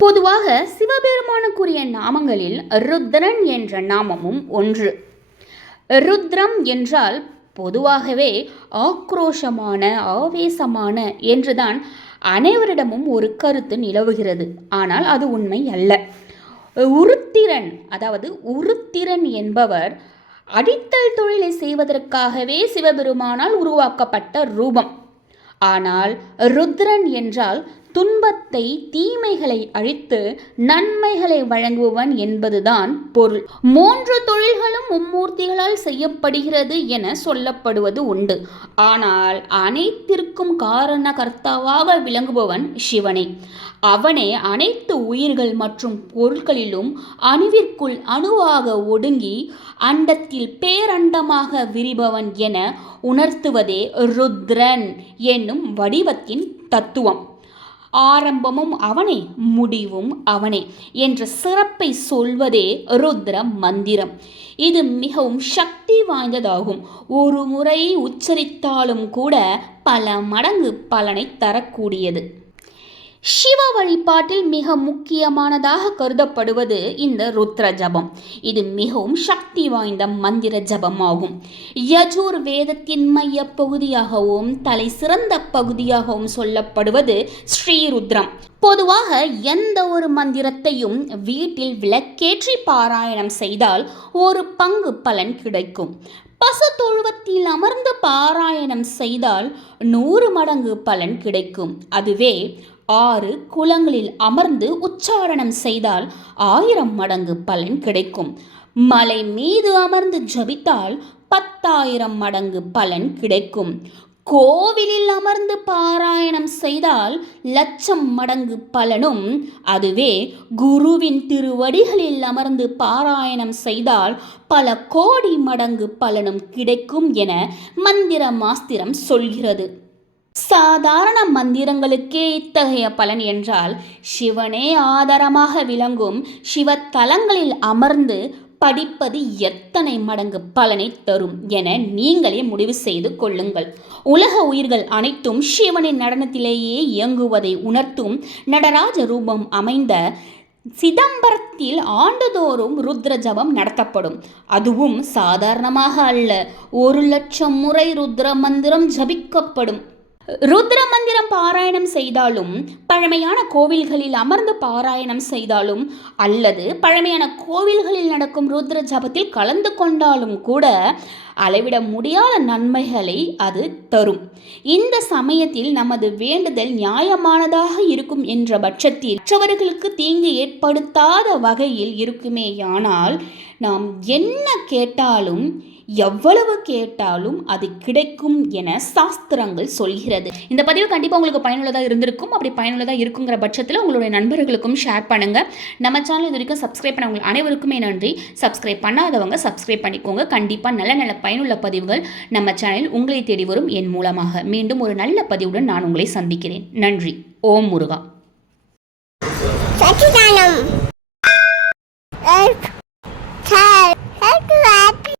பொதுவாக சிவபெருமானுக்குரிய நாமங்களில் ருத்ரன் என்ற நாமமும் ஒன்று. ருத்ரம் என்றால் பொதுவாகவே ஆக்ரோஷமான, ஆவேசமான என்றுதான் அனைவரிடமும் ஒரு கருத்து நிலவுகிறது. ஆனால் அது உண்மை அல்ல. உருத்திரன், அதாவது உருத்திரன் என்பவர் அடித்தல் தொழிலை செய்வதற்காகவே சிவபெருமானால் உருவாக்கப்பட்ட ரூபம். ஆனால் ருத்ரன் என்றால் துன்பத்தை, தீமைகளை அழித்து நன்மைகளை வழங்குபவன் என்பதுதான் பொருள். 3 தொழில்களும் மும்மூர்த்திகளால் செய்யப்படுகிறது என சொல்லப்படுவது உண்டு. ஆனால் அனைத்திற்கும் காரணகர்த்தாவாக விளங்குபவன் சிவனே. அவனே அனைத்து உயிர்கள் மற்றும் பொருட்களிலும் அணுவிற்குள் அணுவாக ஒடுங்கி அண்டத்தில் பேரண்டமாக விரிபவன் என உணர்த்துவதே ருத்ரன் என்னும் வடிவத்தின் தத்துவம். ஆரம்பமும் அவனே, முடிவும் அவனே என்ற சிறப்பை சொல்வதே ருத்ர மந்திரம். இது மிகவும் சக்தி வாய்ந்ததாகும். ஒரு முறை உச்சரித்தாலும் கூட பல மடங்கு பலனை தரக்கூடியது. சிவ வழிபாட்டில் மிக முக்கியமானதாக கருதப்படுவது இந்த ருத்ர ஜபம். இது மிகவும் சக்தி வாய்ந்த மந்திர ஜபமாகும். யஜுர் வேதத்தின் மைய பகுதியாகவும் தலை சிறந்த பகுதியாகவும் சொல்லப்படுவது ஸ்ரீருத்ரம். பொதுவாக எந்த ஒரு மந்திரத்தையும் வீட்டில் விளக்கேற்றி பாராயணம் செய்தால் 1 பங்கு பலன் கிடைக்கும். பசு தொழுவத்தில் அமர்ந்து பாராயணம் செய்தால் 100 மடங்கு பலன் கிடைக்கும். அதுவே 6 குளங்களில் அமர்ந்து உச்சாரணம் செய்தால் 1000 மடங்கு பலன் கிடைக்கும். மலை மீது அமர்ந்து ஜபித்தால் 10,000 மடங்கு பலன் கிடைக்கும். கோவிலில் அமர்ந்து பாராயணம் செய்தால் 1,00,000 மடங்கு பலனும், அதுவே குருவின் திருவடிகளில் அமர்ந்து பாராயணம் செய்தால் பல கோடி மடங்கு பலனும் கிடைக்கும் என மந்திர மாஸ்திரம் சொல்கிறது. சாதாரண மந்திரங்களுக்கே இத்தகைய பலன் என்றால் சிவனே ஆதாரமாக விளங்கும் சிவத்தலங்களில் அமர்ந்து படிப்பது எத்தனை மடங்கு பலனை தரும் என நீங்களே முடிவு செய்து கொள்ளுங்கள். உலக உயிர்கள் அனைத்தும் சிவனின் நடனத்திலேயே இயங்குவதை உணர்த்தும் நடராஜ ரூபம் அமைந்த சிதம்பரத்தில் ஆண்டுதோறும் ருத்ர ஜபம் நடத்தப்படும். அதுவும் சாதாரணமாக அல்ல, 1,00,000 முறை ருத்ர மந்திரம் ஜபிக்கப்படும். ருத்ர மந்திரம் பாராயணம் செய்தாலும், பழமையான கோவில்களில் அமர்ந்து பாராயணம் செய்தாலும், அல்லது பழமையான கோவில்களில் நடக்கும் ருத்ர ஜபத்தில் கலந்து கொண்டாலும் கூட அளவிட முடியாத நன்மைகளை அது தரும். இந்த சமயத்தில் நமது வேண்டுதல் நியாயமானதாக இருக்கும் என்ற பட்சத்தில் மற்றவர்களுக்கு தீங்கு ஏற்படுத்தாத வகையில் இருக்குமேயானால் நாம் என்ன கேட்டாலும், எவ்வளவு கேட்டாலும் அது கிடைக்கும் என சாஸ்திரங்கள் சொல்கிறது. இந்த பதிவு கண்டிப்பாக உங்களுக்கு பயனுள்ளதாக இருந்திருக்கும். அப்படி பயனுள்ளதாக இருக்குங்கிற பட்சத்தில் உங்களுடைய நண்பர்களுக்கும் ஷேர் பண்ணுங்கள். நம்ம சேனல் இது வரைக்கும் சப்ஸ்கிரைப் பண்ணவங்க அனைவருக்குமே நன்றி. சப்ஸ்கிரைப் பண்ணாதவங்க சப்ஸ்கிரைப் பண்ணிக்கோங்க. கண்டிப்பாக நல்ல நல்ல பயனுள்ள பதிவுகள் நம்ம சேனலில் உங்களை தேடி வரும் என் மூலமாக. மீண்டும் ஒரு நல்ல பதிவுடன் நான் உங்களை சந்திக்கிறேன். நன்றி. ஓம் முருகா.